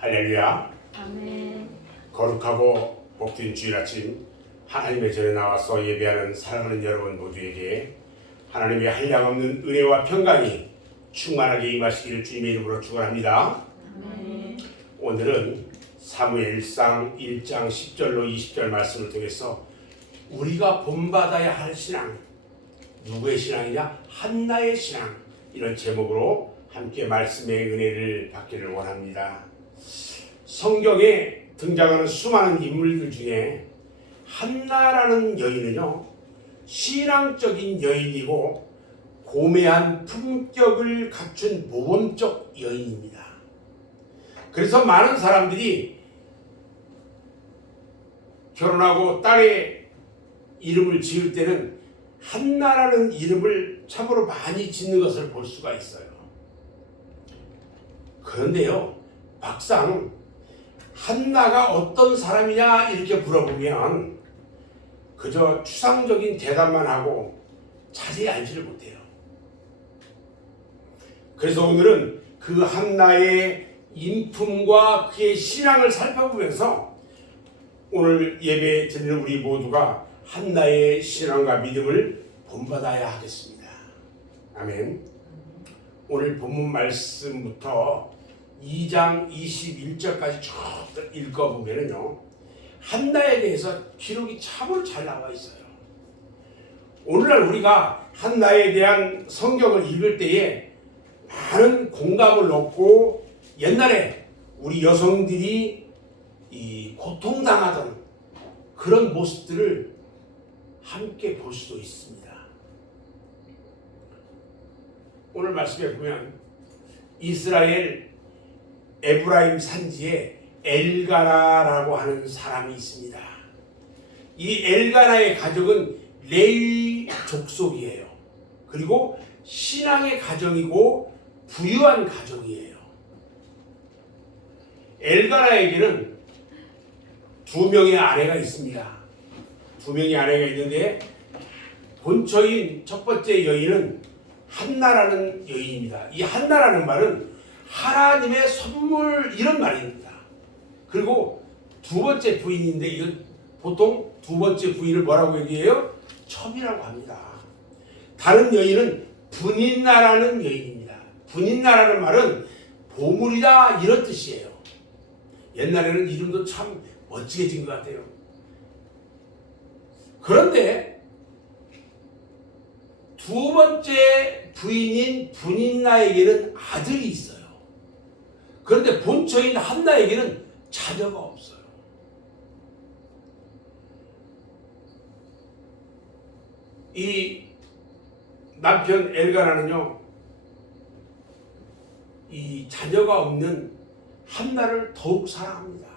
할렐루야. 아멘. 거룩하고 복된 주일 아침 하나님의 전에 나와서 예배하는 사랑하는 여러분 모두에게 하나님의 한량없는 은혜와 평강이 충만하게 임하시기를 주님의 이름으로 축원합니다. 아멘. 오늘은 사무엘상 1장 10절로 20절 말씀을 통해서 우리가 본받아야 할 신앙, 누구의 신앙이냐? 한나의 신앙, 이런 제목으로 함께 말씀의 은혜를 받기를 원합니다. 성경에 등장하는 수많은 인물들 중에 한나라는 여인은요, 신앙적인 여인이고 고매한 품격을 갖춘 모범적 여인입니다. 그래서 많은 사람들이 결혼하고 딸의 이름을 지을 때는 한나라는 이름을 참으로 많이 짓는 것을 볼 수가 있어요. 그런데요, 막상 한나가 어떤 사람이냐 이렇게 물어보면 그저 추상적인 대답만 하고 자세히 알지를 못해요. 그래서 오늘은 그 한나의 인품과 그의 신앙을 살펴보면서 오늘 예배 드리는 우리 모두가 한나의 신앙과 믿음을 본받아야 하겠습니다. 아멘. 오늘 본문 말씀부터 2장 21절까지 쭉 읽어보면요, 한나에 대해서 기록이 참으로 잘 나와 있어요. 오늘날 우리가 한나에 대한 성경을 읽을 때에 많은 공감을 얻고 옛날에 우리 여성들이 이 고통당하던 그런 모습들을 함께 볼 수도 있습니다. 오늘 말씀에 보면 이스라엘 에브라임 산지에 엘가나라고 하는 사람이 있습니다. 이 엘가나의 가족은 레위 족속이에요. 그리고 신앙의 가정이고 부유한 가정이에요. 엘가나에게는 두 명의 아내가 있습니다. 두 명의 아내가 있는데 본처인 첫 번째 여인은 한나라는 여인입니다. 이 한나라는 말은 하나님의 선물, 이런 말입니다. 그리고 두 번째 부인인데 이건 보통 두 번째 부인을 뭐라고 얘기해요? 첩이라고 합니다. 다른 여인은 분인나라는 여인입니다. 분인나라는 말은 보물이다, 이런 뜻이에요. 옛날에는 이름도 참 멋지게 진 것 같아요. 그런데 두 번째 부인인 분인나에게는 아들이 있어요. 그런데 본처인 한나에게는 자녀가 없어요. 이 남편 엘가나는요, 이 자녀가 없는 한나를 더욱 사랑합니다.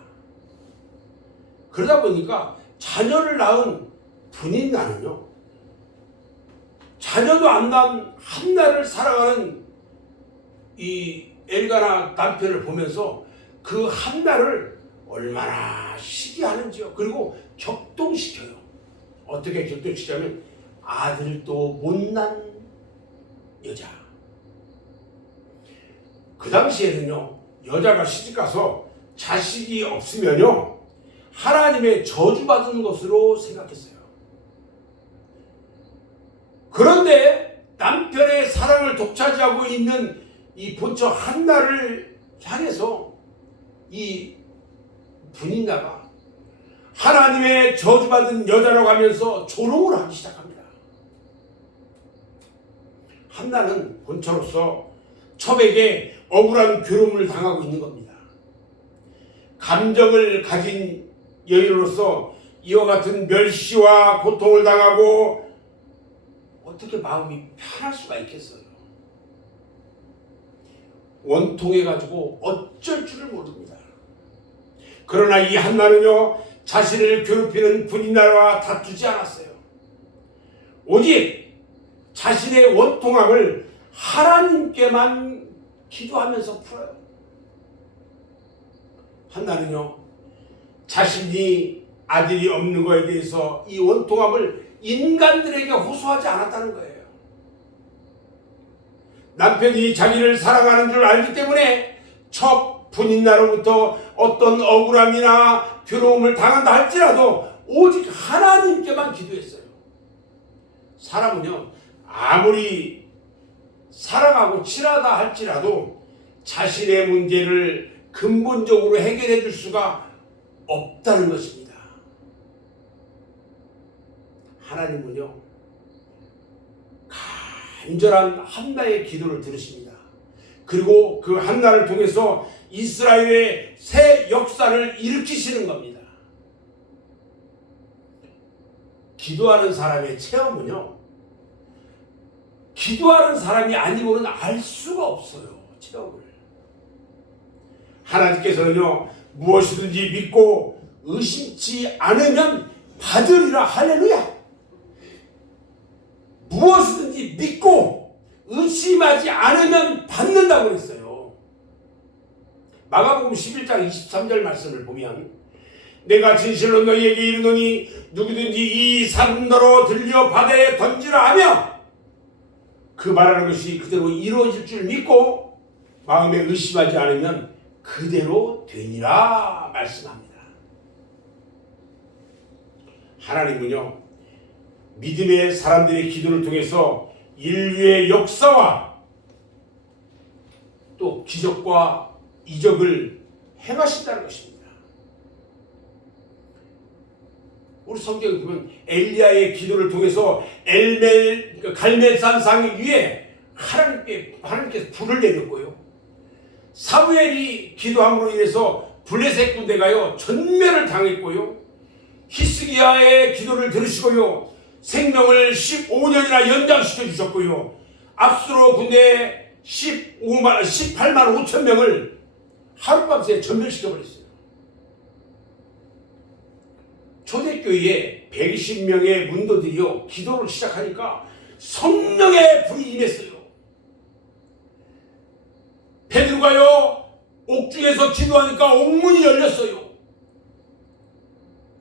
그러다 보니까 자녀를 낳은 분인나는요, 자녀도 안 낳은 한나를 사랑하는 이 엘가나 남편을 보면서 그 한나를 얼마나 시기하는지요. 그리고 격동시켜요. 어떻게 격동시키냐면 아들도 못난 여자. 그 당시에는요, 여자가 시집가서 자식이 없으면요, 하나님의 저주받은 것으로 생각했어요. 그런데 남편의 사랑을 독차지하고 있는 이 본처 한나를 향해서 이 분인나가 하나님의 저주받은 여자라고 하면서 조롱을 하기 시작합니다. 한나는 본처로서 첩에게 억울한 괴로움을 당하고 있는 겁니다. 감정을 가진 여인으로서 이와 같은 멸시와 고통을 당하고 어떻게 마음이 편할 수가 있겠어요? 원통해가지고 어쩔 줄을 모릅니다. 그러나 이 한나는요, 자신을 괴롭히는 분인나라와 다투지 않았어요. 오직 자신의 원통함을 하나님께만 기도하면서 풀어요. 한나는요, 자신이 아들이 없는 것에 대해서 이 원통함을 인간들에게 호소하지 않았다는 거예요. 남편이 자기를 사랑하는 줄 알기 때문에 첩 분인나로부터 어떤 억울함이나 괴로움을 당한다 할지라도 오직 하나님께만 기도했어요. 사람은요, 아무리 사랑하고 친하다 할지라도 자신의 문제를 근본적으로 해결해 줄 수가 없다는 것입니다. 하나님은요, 간절한 한나의 기도를 들으십니다. 그리고 그 한나를 통해서 이스라엘의 새 역사를 일으키시는 겁니다. 기도하는 사람의 체험은요, 기도하는 사람이 아니고는 알 수가 없어요. 체험을. 하나님께서는요, 무엇이든지 믿고 의심치 않으면 받으리라. 할렐루야. 무엇이든지 믿고 의심하지 않으면 받는다고 그랬어요. 마가복음 11장 23절 말씀을 보면, 내가 진실로 너희에게 이르노니 누구든지 이 산더러 들려 바다에 던지라 하며, 그 말하는 것이 그대로 이루어질 줄 믿고 마음에 의심하지 않으면 그대로 되니라 말씀합니다. 하나님은요, 믿음의 사람들의 기도를 통해서 인류의 역사와 또 기적과 이적을 행하신다는 것입니다. 우리 성경에 보면 엘리야의 기도를 통해서 갈멜산 상 위에 하나님께서 불을 내렸고요. 사무엘이 기도함으로 인해서 블레셋 군대가요 전멸을 당했고요. 히스기야의 기도를 들으시고요, 생명을 15년이나 연장시켜 주셨고요. 압수로 군대 18만 5천 명을 하룻밤새 전멸시켜 버렸어요. 초대교회에 120명의 문도들이요 기도를 시작하니까 성령의 불이 임했어요. 베드로가요 옥중에서 기도하니까 옥문이 열렸어요.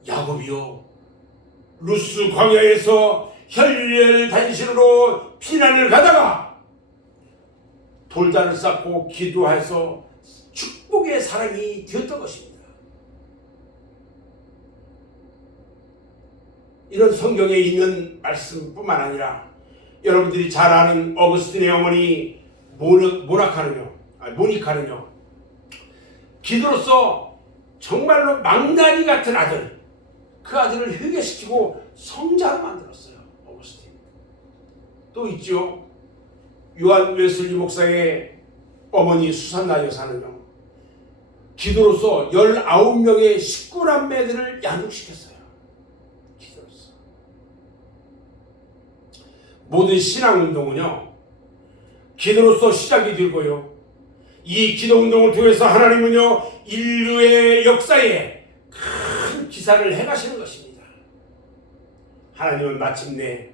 야곱이요 루스 광야에서 혈혈 단신으로 피난을 가다가 돌단을 쌓고 기도해서 축복의 사람이 되었던 것입니다. 이런 성경에 있는 말씀뿐만 아니라 여러분들이 잘 아는 어거스틴의 어머니 모니카는요 기도로서 정말로 망나니 같은 아들, 그 아들을 회개시키고 성자로 만들었어요. 어거스틴. 또 있죠, 요한 웨슬리 목사의 어머니 수산나 여사는요 기도로서 19명의 식구남매들을 양육시켰어요. 기도로서. 모든 신앙운동은요 기도로서 시작이 되고요, 이 기도운동을 통해서 하나님은요 인류의 역사에 큰 기사를 행하시는 것입니다. 하나님은 마침내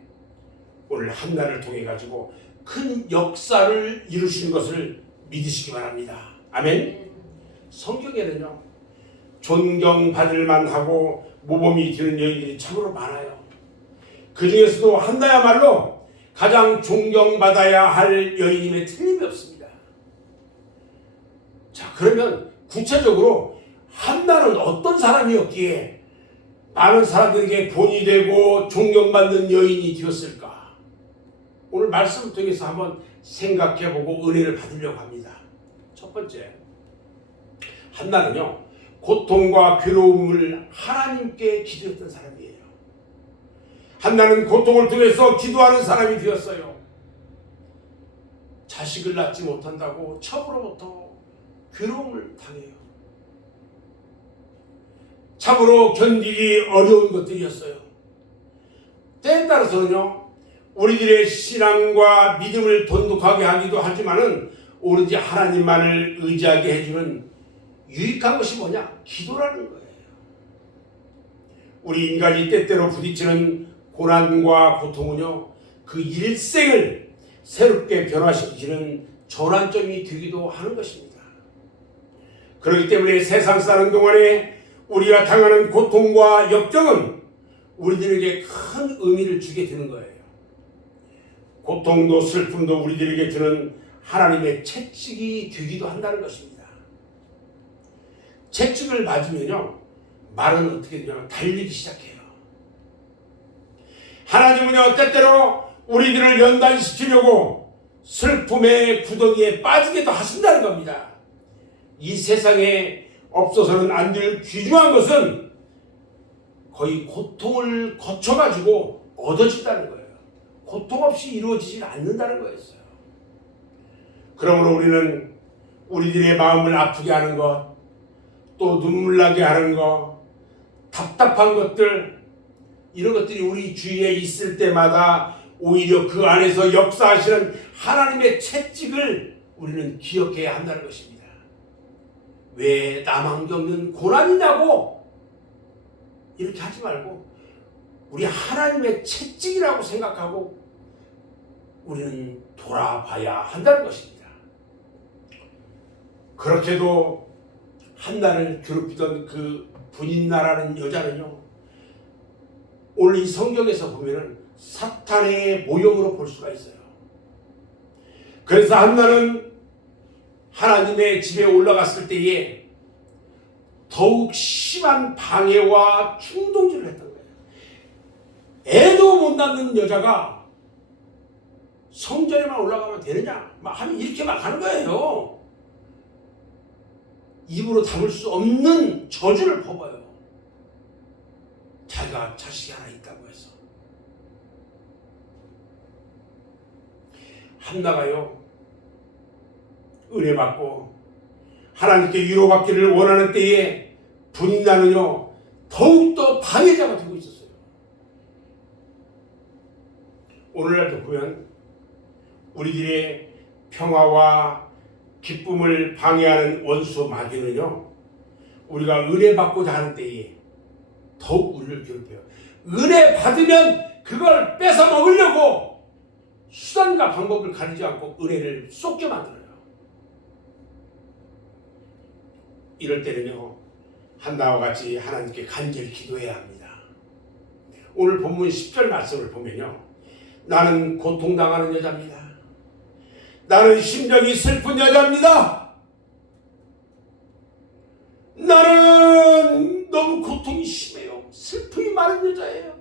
오늘 한나를 통해 가지고 큰 역사를 이루시는 것을 믿으시기 바랍니다. 아멘. 성경에는요 존경받을 만하고 모범이 되는 여인들이 참으로 많아요. 그 중에서도 한나야말로 가장 존경받아야 할 여인임에 틀림이 없습니다. 자, 그러면 구체적으로 한나는 어떤 사람이었기에 많은 사람들에게 본이 되고 존경받는 여인이 되었을까? 오늘 말씀을 통해서 한번 생각해보고 은혜를 받으려고 합니다. 첫 번째, 한나는요 고통과 괴로움을 하나님께 기도했던 사람이에요. 한나는 고통을 통해서 기도하는 사람이 되었어요. 자식을 낳지 못한다고 첩으로부터 괴로움을 당해요. 참으로 견디기 어려운 것들이었어요. 때에 따라서는요 우리들의 신앙과 믿음을 돈독하게 하기도 하지만은 오로지 하나님만을 의지하게 해주는 유익한 것이 뭐냐? 기도라는 거예요. 우리 인간이 때때로 부딪히는 고난과 고통은요 그 일생을 새롭게 변화시키는 전환점이 되기도 하는 것입니다. 그렇기 때문에 세상 사는 동안에 우리가 당하는 고통과 역경은 우리들에게 큰 의미를 주게 되는 거예요. 고통도 슬픔도 우리들에게 주는 하나님의 채찍이 되기도 한다는 것입니다. 채찍을 맞으면요 말은 어떻게 되냐면 달리기 시작해요. 하나님은요 때때로 우리들을 연단시키려고 슬픔의 구덩이에 빠지게도 하신다는 겁니다. 이 세상에 없어서는 안 될 귀중한 것은 거의 고통을 거쳐가지고 얻어진다는 거예요. 고통 없이 이루어지지 않는다는 거였어요. 그러므로 우리는 우리들의 마음을 아프게 하는 것, 또 눈물 나게 하는 것, 답답한 것들, 이런 것들이 우리 주위에 있을 때마다 오히려 그 안에서 역사하시는 하나님의 채찍을 우리는 기억해야 한다는 것입니다. 왜 나만 겪는 고난이냐고 이렇게 하지 말고 우리 하나님의 채찍이라고 생각하고 우리는 돌아봐야 한다는 것입니다. 그렇게도 한나를 괴롭히던 그 분인나라는 여자는요, 오늘 이 성경에서 보면은 사탄의 모형으로 볼 수가 있어요. 그래서 한나는 하나님의 집에 올라갔을 때에 더욱 심한 방해와 충동질을 했던 거예요. 애도 못 낳는 여자가 성전에만 올라가면 되느냐? 막 하면 이렇게 막 하는 거예요. 입으로 담을 수 없는 저주를 퍼봐요. 자기가 자식이 하나 있다고 해서. 한나가요 은혜 받고 하나님께 위로받기를 원하는 때에 분인나는요 더욱더 방해자가 되고 있었어요. 오늘날도 보면 우리들의 평화와 기쁨을 방해하는 원수 마귀는요 우리가 은혜 받고자 하는 때에 더욱 우리를 괴롭혀요. 은혜 받으면 그걸 뺏어 먹으려고 수단과 방법을 가리지 않고 은혜를 쏟게 만들어요. 이럴 때는요 한나와 같이 하나님께 간절히 기도해야 합니다. 오늘 본문 10절 말씀을 보면요, 나는 고통당하는 여자입니다. 나는 심정이 슬픈 여자입니다. 나는 너무 고통이 심해요. 슬픔이 많은 여자예요.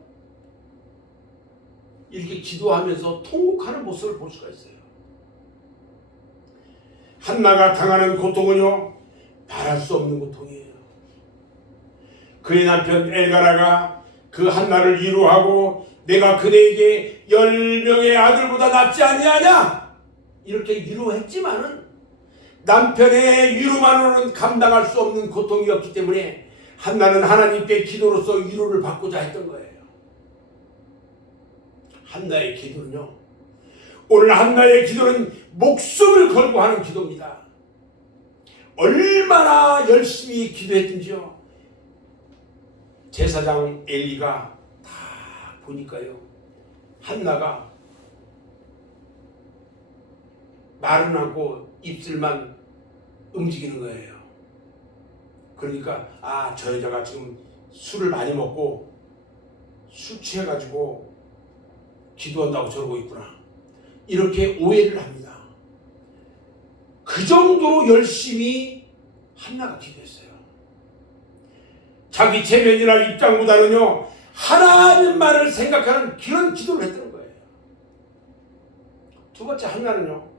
이렇게 기도하면서 통곡하는 모습을 볼 수가 있어요. 한나가 당하는 고통은요 말할 수 없는 고통이에요. 그의 남편 엘가나가 그 한나를 위로하고 내가 그대에게 10명의 아들보다 낫지 아니하냐 이렇게 위로했지만은 남편의 위로만으로는 감당할 수 없는 고통이었기 때문에 한나는 하나님께 기도로서 위로를 받고자 했던 거예요. 한나의 기도는요, 오늘 한나의 기도는 목숨을 걸고 하는 기도입니다. 얼마나 열심히 기도했든지요, 제사장 엘리가 다 보니까요 한나가 말은 않고 입술만 움직이는 거예요. 그러니까 저 여자가 지금 술을 많이 먹고 술 취해가지고 기도한다고 저러고 있구나 이렇게 오해를 합니다. 그 정도로 열심히 한나가 기도했어요. 자기 체면이나 입장보다는요 하나님만을 생각하는 그런 기도를 했던 거예요. 두 번째 한나는요,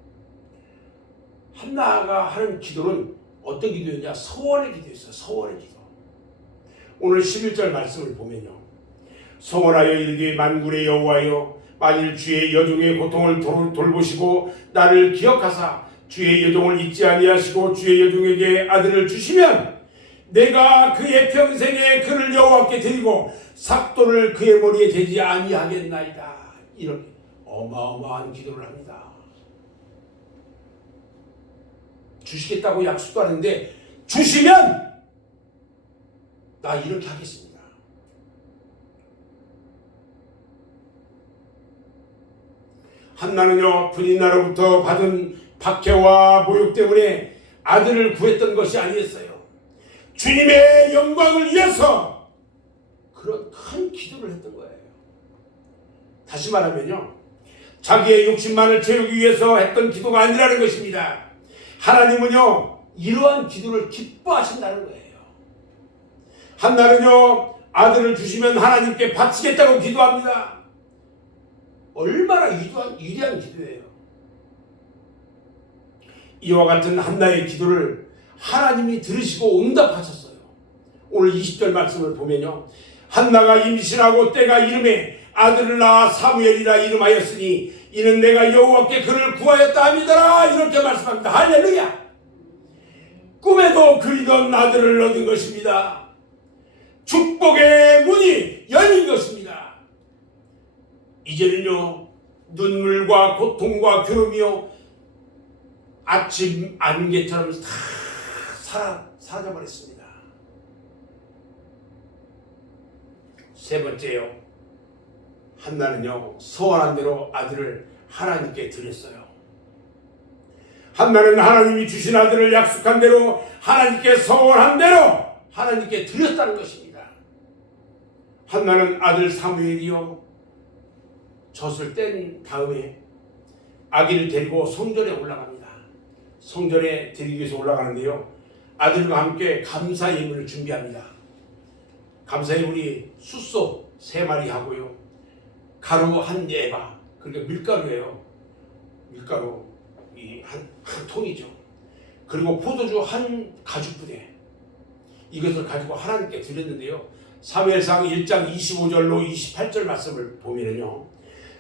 한나가 하는 기도는 어떤 기도였냐? 서원의 기도였어요. 서원의 기도. 오늘 11절 말씀을 보면요, 서원하여 이르되 만군의 여호와여 만일 주의 여종의 고통을 돌보시고 나를 기억하사 주의 여종을 잊지 아니하시고 주의 여종에게 아들을 주시면 내가 그의 평생에 그를 여호와께 드리고 삭도를 그의 머리에 대지 아니하겠나이다. 이렇게 어마어마한 기도를 합니다. 주시겠다고 약속도 하는데 주시면 나 이렇게 하겠습니다. 한나는요 분인나로부터 받은 박해와 모욕 때문에 아들을 구했던 것이 아니었어요. 주님의 영광을 위해서 그런 큰 기도를 했던 거예요. 다시 말하면요, 자기의 욕심만을 채우기 위해서 했던 기도가 아니라는 것입니다. 하나님은요 이러한 기도를 기뻐하신다는 거예요. 한나는요 아들을 주시면 하나님께 바치겠다고 기도합니다. 얼마나 위대한 기도예요. 이와 같은 한나의 기도를 하나님이 들으시고 응답하셨어요. 오늘 20절 말씀을 보면요, 한나가 임신하고 때가 이름에 아들을 낳아 사무엘이라 이름하였으니 이는 내가 여호와께 그를 구하였다 함이더라. 이렇게 말씀합니다. 할렐루야. 꿈에도 그리던 아들을 얻은 것입니다. 축복의 문이 열린 것입니다. 이제는요 눈물과 고통과 괴로움이요 아침 안개처럼 다 사라져버렸습니다. 세 번째요, 한나는요 소원한 대로 아들을 하나님께 드렸어요. 한나는 하나님이 주신 아들을 약속한 대로 하나님께 소원한 대로 하나님께 드렸다는 것입니다. 한나는 아들 사무엘이요 젖을 뗀 다음에 아기를 데리고 성전에 올라갑니다. 성전에 드리기 위해서 올라가는데요, 아들과 함께 감사 예물을 준비합니다. 감사 예물이 숫소 3마리 하고요, 가루 한 예바, 그러니까 밀가루예요. 밀가루 한 통이죠. 그리고 포도주 한 가죽부대, 이것을 가지고 하나님께 드렸는데요, 사무엘상 1장 25절로 28절 말씀을 보면요,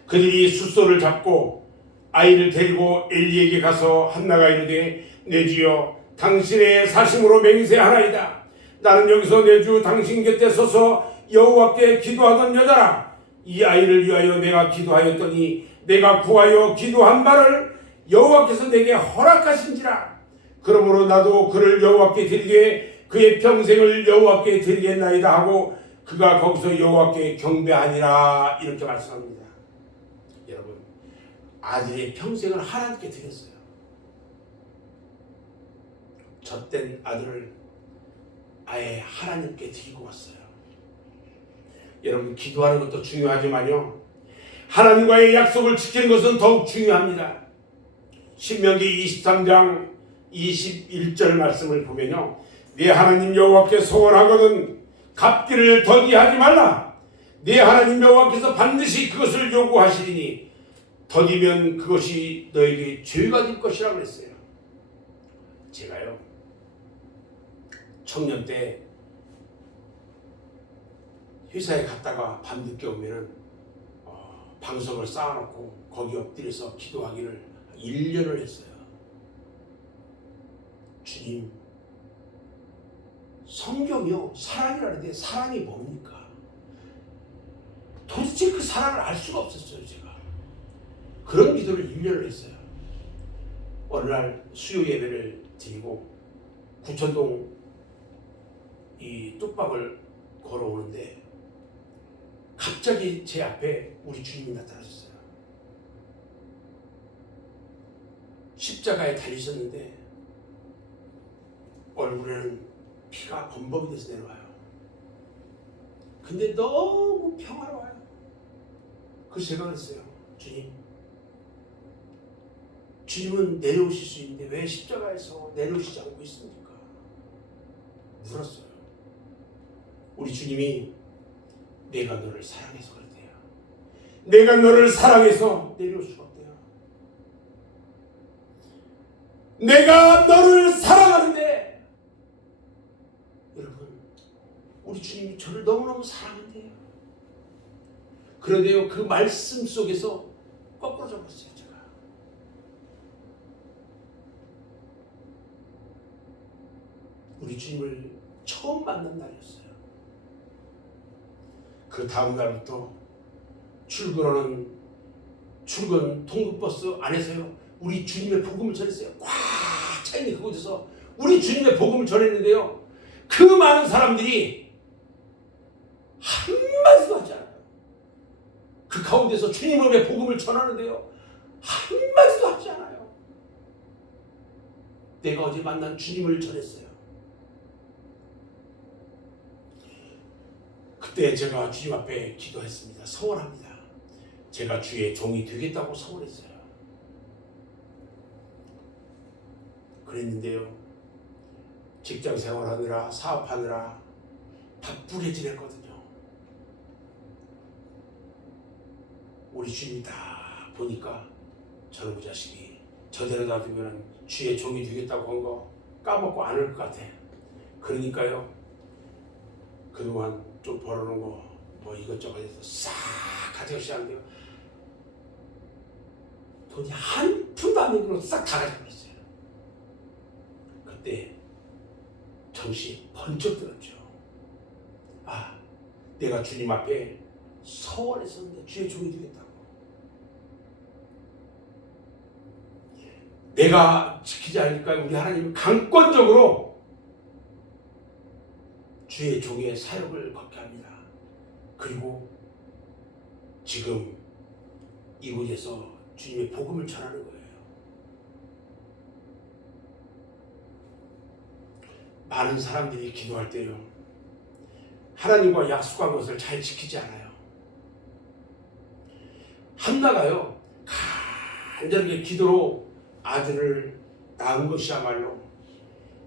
그들이 숫소를 잡고 아이를 데리고 엘리에게 가서 한나가 이르되 내 주여 당신의 사심으로 맹세하나이다. 나는 여기서 내 주 당신 곁에 서서 여호와께 기도하던 여자라. 이 아이를 위하여 내가 기도하였더니 내가 구하여 기도한 바를 여호와께서 내게 허락하신지라. 그러므로 나도 그를 여호와께 드리게 그의 평생을 여호와께 드리겠나이다 하고 그가 거기서 여호와께 경배하니라. 이렇게 말씀합니다. 여러분, 아들의 평생을 하나님께 드렸어요. 젖된 아들을 아예 하나님께 드리고 왔어요. 여러분, 기도하는 것도 중요하지만요, 하나님과의 약속을 지키는 것은 더욱 중요합니다. 신명기 23장 21절 말씀을 보면요, 네 하나님 여호와께 소원하거든 갚기를 더디하지 말라. 네 하나님 여호와께서 반드시 그것을 요구하시리니 더디면 그것이 너에게 죄가 될 것이라 그랬어요. 제가요 청년 때 회사에 갔다가 밤늦게 오면은 방석을 쌓아놓고 거기 엎드려서 기도하기를 1년을 했어요. 주님, 성경이요 사랑이라는데 사랑이 뭡니까? 도대체 그 사랑을 알 수가 없었어요. 제가 그런 기도를 1년을 했어요. 어느 날 수요 예배를 드리고 구천동 이 뚝방을 걸어오는데 갑자기 제 앞에 우리 주님이 나타나셨어요. 십자가에 달리셨는데 얼굴에는 피가 범벅이 돼서 내려와요. 근데 너무 평화로워요. 그래서 제가 그랬어요. 주님은 내려오실 수 있는데 왜 십자가에서 내려오시지 않고 있습니까? 물었어요. 우리 주님이 내가 너를 사랑해서 그랬대요. 내가 너를 사랑해서 내려올 수가 없대요. 내가 너를 사랑하는데, 여러분, 우리 주님이 저를 너무너무 사랑한대요. 그런데요, 그 말씀 속에서 거꾸로 잡았어요. 제가 우리 주님을 처음 만난 날이었어요. 그 다음 날부터 출근 통근버스 안에서요 우리 주님의 복음을 전했어요. 꽉 차있는 그곳에서 우리 주님의 복음을 전했는데요, 그 많은 사람들이 한마디도 하지 않아요. 그 가운데서 주님의 복음을 전하는데요, 한마디도 하지 않아요. 내가 어제 만난 주님을 전했어요. 그때 제가 주님 앞에 기도했습니다. 서원합니다. 제가 주의 종이 되겠다고 서원했어요. 그랬는데요, 직장 생활하느라 사업하느라 바쁘게 지냈거든요. 우리 주님이 다 보니까 저놈의 자식이 저대로 놔두면 주의 종이 되겠다고 한 거 까먹고 안 할 것 같아. 그러니까요, 그동안 좀 벌어놓은 거 뭐 이것저것 해서 싹 가져가기 시작한대요. 돈이 한 푼도 안 되는 걸 싹 다 가져갔어요. 그때 정신이 번쩍 들었죠. 아, 내가 주님 앞에 서원했었는데 주의 종이 되겠다고. 내가 지키지 않을까 우리 하나님은 강권적으로 주의 종의 사역을 걷게 합니다. 그리고 지금 이곳에서 주님의 복음을 전하는 거예요. 많은 사람들이 기도할 때요, 하나님과 약속한 것을 잘 지키지 않아요. 한나가요, 간절하게 기도로 아들을 낳은 것이야말로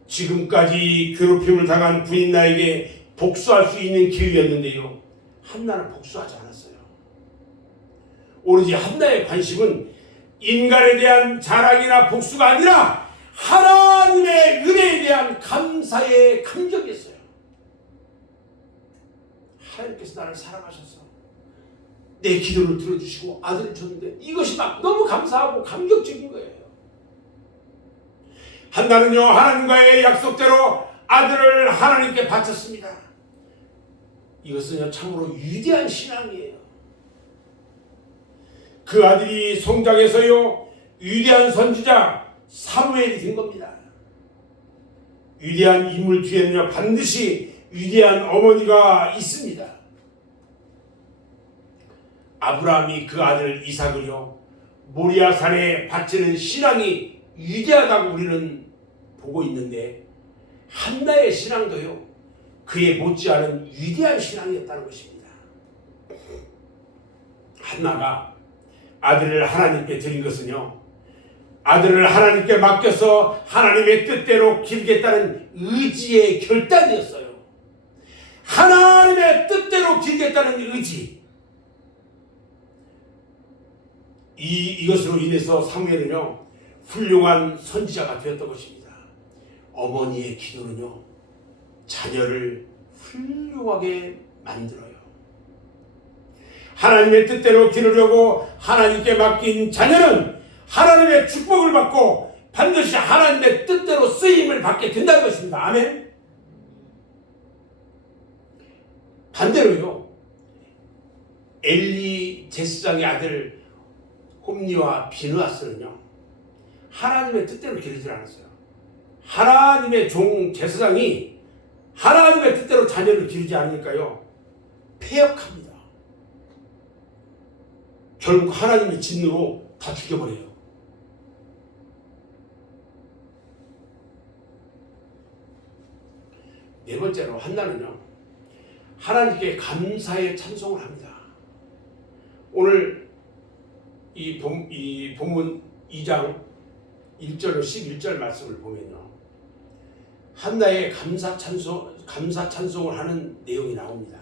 지금까지 괴롭힘을 당한 부인 나에게 복수할 수 있는 기회였는데요, 한나는 복수하지 않았어요. 오로지 한나의 관심은 인간에 대한 자랑이나 복수가 아니라 하나님의 은혜에 대한 감사의 감격이었어요. 하나님께서 나를 사랑하셔서 내 기도를 들어주시고 아들을 줬는데 이것이 막 너무 감사하고 감격적인 거예요. 한나는요, 하나님과의 약속대로 아들을 하나님께 바쳤습니다. 이것은 참으로 위대한 신앙이에요. 그 아들이 성장해서요, 위대한 선지자 사무엘이 된 겁니다. 위대한 인물 뒤에는요, 반드시 위대한 어머니가 있습니다. 아브라함이 그 아들 이삭을요, 모리아산에 바치는 신앙이 위대하다고 우리는 보고 있는데, 한나의 신앙도요, 그에 못지않은 위대한 신앙이었다는 것입니다. 한나가 아들을 하나님께 드린 것은요, 아들을 하나님께 맡겨서 하나님의 뜻대로 기르겠다는 의지의 결단이었어요. 하나님의 뜻대로 기르겠다는 의지. 이것으로 인해서 사무엘은요, 훌륭한 선지자가 되었던 것입니다. 어머니의 기도는요, 자녀를 훌륭하게 만들어요. 하나님의 뜻대로 기르려고 하나님께 맡긴 자녀는 하나님의 축복을 받고 반드시 하나님의 뜻대로 쓰임을 받게 된다는 것입니다. 아멘. 반대로요, 엘리 제사장의 아들 홈니와 비느하스는요, 하나님의 뜻대로 기르지 않았어요. 하나님의 종 제사장이 하나님의 뜻대로 자녀를 기르지 않으니까요, 폐역합니다. 결국 하나님의 진노로 다 죽여버려요. 네 번째로 한나는요, 하나님께 감사의 찬송을 합니다. 오늘 이 본문 2장 1절로 11절 말씀을 보면요, 한나의 감사 찬송을 하는 내용이 나옵니다.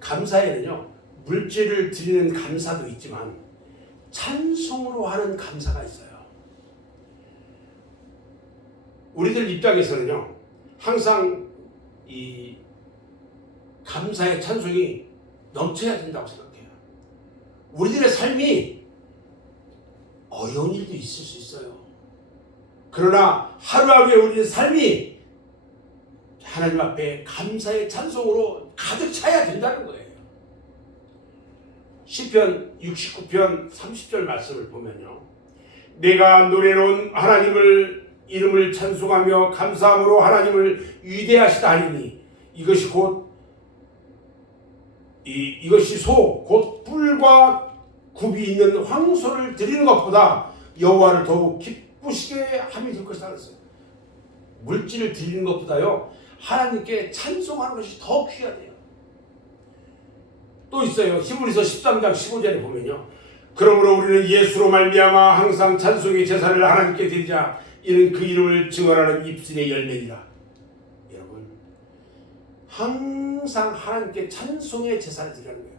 감사에는요, 물질을 드리는 감사도 있지만 찬송으로 하는 감사가 있어요. 우리들 입장에서는요, 항상 이 감사의 찬송이 넘쳐야 된다고 생각해요. 우리들의 삶이 어려운 일도 있을 수 있어요. 그러나 하루하루의 우리의 삶이 하나님 앞에 감사의 찬송으로 가득 차야 된다는 거예요. 시편 69편 30절 말씀을 보면요, 내가 노래로 하나님을 이름을 찬송하며 감사함으로 하나님을 위대하시다 하리니 이것이 곧 뿔과 굽이 있는 황소를 드리는 것보다 여호와를 더욱 기쁘시게 함이 될 것이다 그랬어요. 물질을 드리는 것보다요, 하나님께 찬송하는 것이 더 귀하대요. 또 있어요. 히브리서 13장 15절에 보면요, 그러므로 우리는 예수로 말미암아 항상 찬송의 제사를 하나님께 드리자. 이는 그 이름을 증언하는 입술의 열매니라. 여러분, 항상 하나님께 찬송의 제사를 드리는 거예요.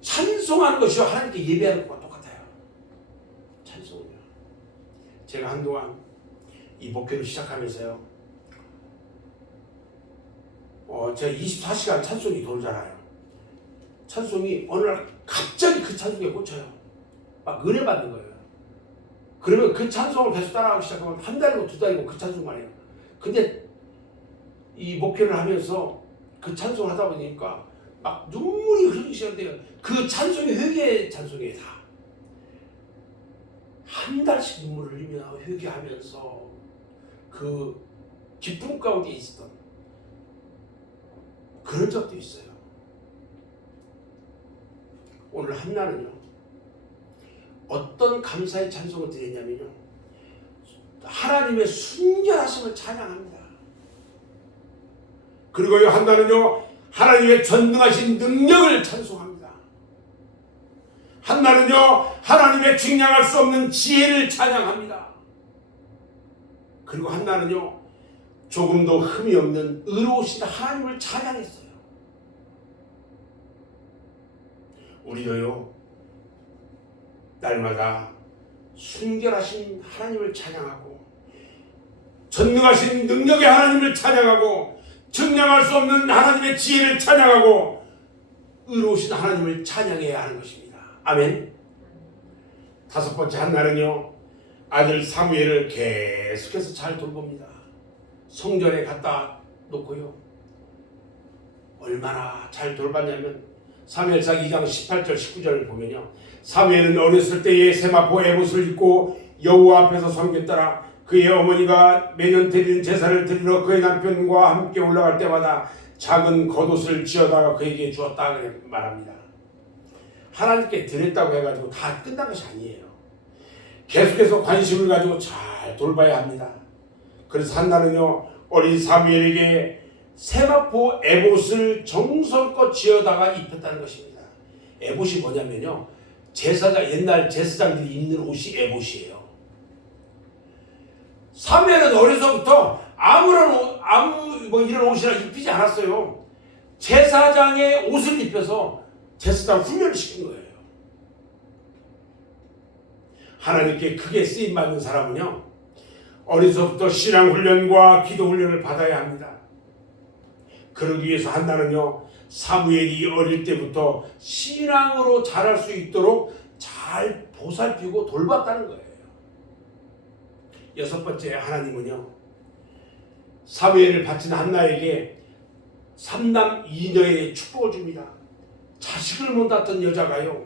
찬송하는 것이 하나님께 예배하는 것과 똑같아요. 찬송은요. 제가 한동안 이 목회를 시작하면서요. 제가 24시간 찬송이 돌잖아요. 찬송이 어느 날 갑자기 그 찬송에 꽂혀요. 막 은혜 받는 거예요. 그러면 그 찬송을 계속 따라가기 시작하면 한 달이고 두 달이고 그 찬송만 해요. 근데 이 목회를 하면서 그 찬송을 하다 보니까 막 눈물이 흐르기 시작돼요. 그 찬송이 회개 찬송이에요. 다. 한 달씩 눈물을 흘리며 회개하면서 그 기쁨 가운데 있었던 그런 적도 있어요. 오늘 한나는요. 어떤 감사의 찬송을 드렸냐면요. 하나님의 순결하심을 찬양합니다. 그리고요 한나는요. 하나님의 전능하신 능력을 찬송합니다. 한나는요. 하나님의 측량할 수 없는 지혜를 찬양합니다. 그리고 한나는요. 조금도 흠이 없는 의로우신 하나님을 찬양했어요. 우리도요. 날마다 순결하신 하나님을 찬양하고 전능하신 능력의 하나님을 찬양하고 측량할 수 없는 하나님의 지혜를 찬양하고 의로우신 하나님을 찬양해야 하는 것입니다. 아멘. 다섯 번째 한나는요. 아들 사무엘을 계속해서 잘 돌봅니다. 성전에 갖다 놓고요. 얼마나 잘 돌봤냐면 사무엘상 2장 18절 19절을 보면요. 사무엘은 어렸을 때에 세마포 에봇을 입고 여호와 앞에서 섬겼더라. 그의 어머니가 매년 드리는 제사를 드리러 그의 남편과 함께 올라갈 때마다 작은 겉옷을 지어다가 그에게 주었다 말합니다. 하나님께 드렸다고 해가지고 다 끝난 것이 아니에요. 계속해서 관심을 가지고 잘 돌봐야 합니다. 그래서 한나는요 어린 사무엘에게 세마포 에봇을 정성껏 지어다가 입혔다는 것입니다. 에봇이 뭐냐면요 제사장 옛날 제사장들이 입는 옷이 에봇이에요. 사무엘은 어려서부터 아무 이런 옷이나 입히지 않았어요. 제사장의 옷을 입혀서 제사장 훈련을 시킨 거예요. 하나님께 크게 쓰임 받는 사람은요 어려서부터 신앙 훈련과 기도 훈련을 받아야 합니다. 그러기 위해서 한나는요 사무엘이 어릴 때부터 신앙으로 자랄 수 있도록 잘 보살피고 돌봤다는 거예요. 여섯 번째 하나님은요 사무엘을 바친 한나에게 3남 2녀의 축복을 줍니다. 자식을 못 낳던 여자가요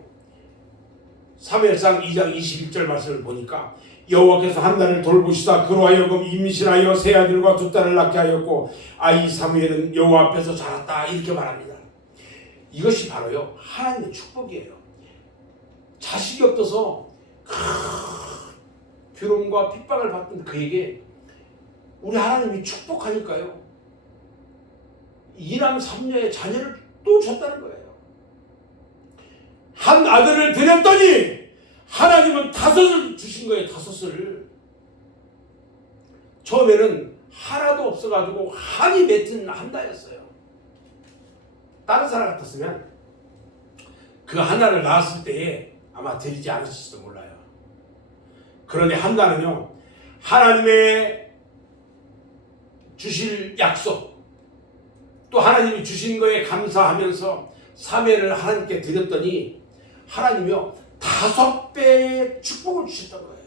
사무엘상 2장 21절 말씀을 보니까 여호와께서 한나를 돌보시다 그로 하여금 임신하여 세 아들과 두 딸을 낳게 하였고 아이 사무엘은 여호와 앞에서 자랐다 이렇게 말합니다. 이것이 바로요 하나님의 축복이에요. 자식이 없어서 괴로움과 핍박을 받던 그에게 우리 하나님이 축복하니까요 2남 3녀의 자녀를 또 줬다는 거예요. 한 아들을 드렸더니 하나님은 5을 주신 거예요. 5을. 처음에는 하나도 없어가지고 한이 맺은 한나였어요. 다른 사람 같았으면 그 하나를 낳았을 때에 아마 드리지 않았을지도 몰라요. 그런데 한나는요 하나님의 주실 약속 또 하나님이 주신 거에 감사하면서 사무엘을 하나님께 드렸더니 하나님이요 5배의 축복을 주셨던 거예요.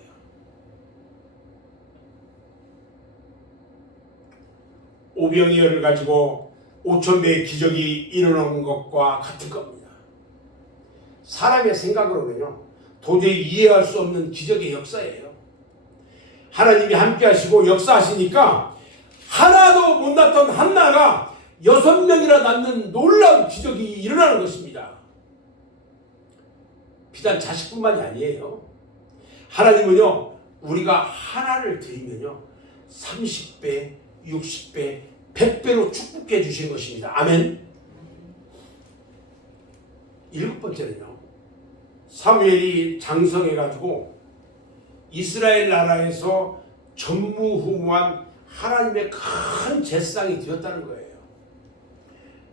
오병이어를 가지고 5,000배의 기적이 일어난 것과 같은 겁니다. 사람의 생각으로는요 도저히 이해할 수 없는 기적의 역사예요. 하나님이 함께 하시고 역사하시니까 하나도 못 낳던 한나가 6명이나 낳는 놀라운 기적이 일어나는 것입니다. 비단 자식뿐만이 아니에요. 하나님은요 우리가 하나를 드리면요 30배, 60배, 100배로 축복해 주신 것입니다. 아멘. 7번째는요 사무엘이 장성해가지고 이스라엘 나라에서 전무후무한 하나님의 큰 제사장이 되었다는 거예요.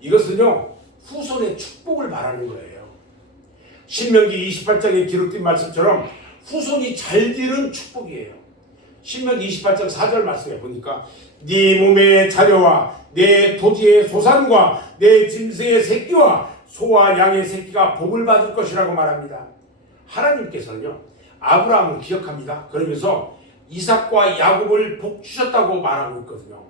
이것은요 후손의 축복을 말하는 거예요. 신명기 28장에 기록된 말씀처럼 후손이 잘 되는 축복이에요. 신명기 28장 4절 말씀에 보니까 네 몸의 자녀와 내 토지의 소산과 내 짐승의 새끼와 소와 양의 새끼가 복을 받을 것이라고 말합니다. 하나님께서는요 아브라함을 기억합니다. 그러면서 이삭과 야곱을 복 주셨다고 말하고 있거든요.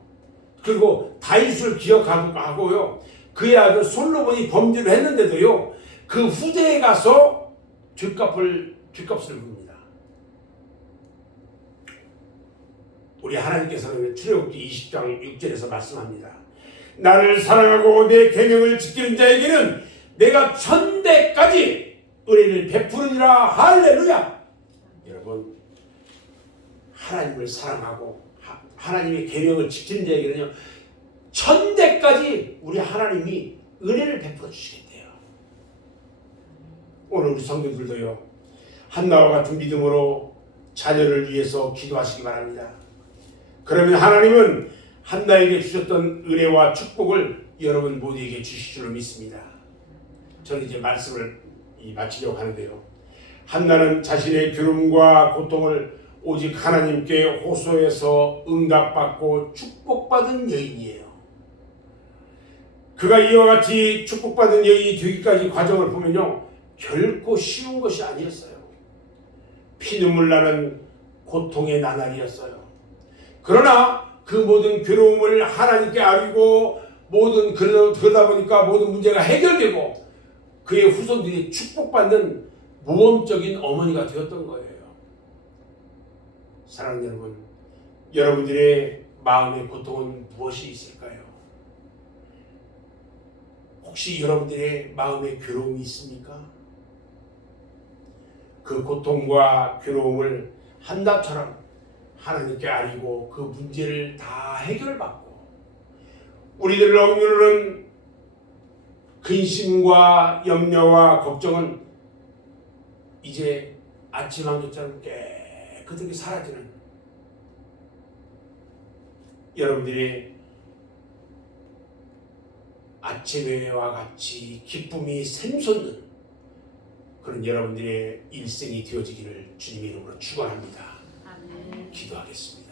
그리고 다윗을 기억하고요 그의 아들 솔로몬이 범죄를 했는데도요 그 후대에 가서 죗값을 봅니다. 우리 하나님께서는 출애굽기 20장 6절에서 말씀합니다. 나를 사랑하고 내 계명을 지키는 자에게는 내가 천대까지 은혜를 베푸느니라. 할렐루야. 여러분 하나님을 사랑하고 하나님의 계명을 지키는 자에게는요 천대까지 우리 하나님이 은혜를 베풀어 주시겠대요. 오늘 우리 성도들도요 한나와 같은 믿음으로 자녀를 위해서 기도하시기 바랍니다. 그러면 하나님은 한나에게 주셨던 은혜와 축복을 여러분 모두에게 주실 줄로 믿습니다. 저는 이제 말씀을 마치려고 하는데요. 한나는 자신의 괴로움과 고통을 오직 하나님께 호소해서 응답받고 축복받은 여인이에요. 그가 이와 같이 축복받은 여인이 되기까지 과정을 보면요 결코 쉬운 것이 아니었어요. 피눈물 나는 고통의 나날이었어요. 그러나 그 모든 괴로움을 하나님께 아뢰고 그러다 보니까 모든 문제가 해결되고 그의 후손들이 축복받는 모범적인 어머니가 되었던 거예요. 사랑하는 여러분, 여러분들의 마음의 고통은 무엇이 있을까요? 혹시 여러분들의 마음에 괴로움이 있습니까? 그 고통과 괴로움을 한나처럼 하나님께 아뢰고 그 문제를 다 해결받고 우리들을 억누르는 근심과 염려와 걱정은 이제 아침 안개처럼 깨끗하게 사라지는 여러분들의 아침에와 같이 기쁨이 샘솟는 그런 여러분들의 일생이 되어지기를 주님의 이름으로 축원합니다. 아멘. 기도하겠습니다.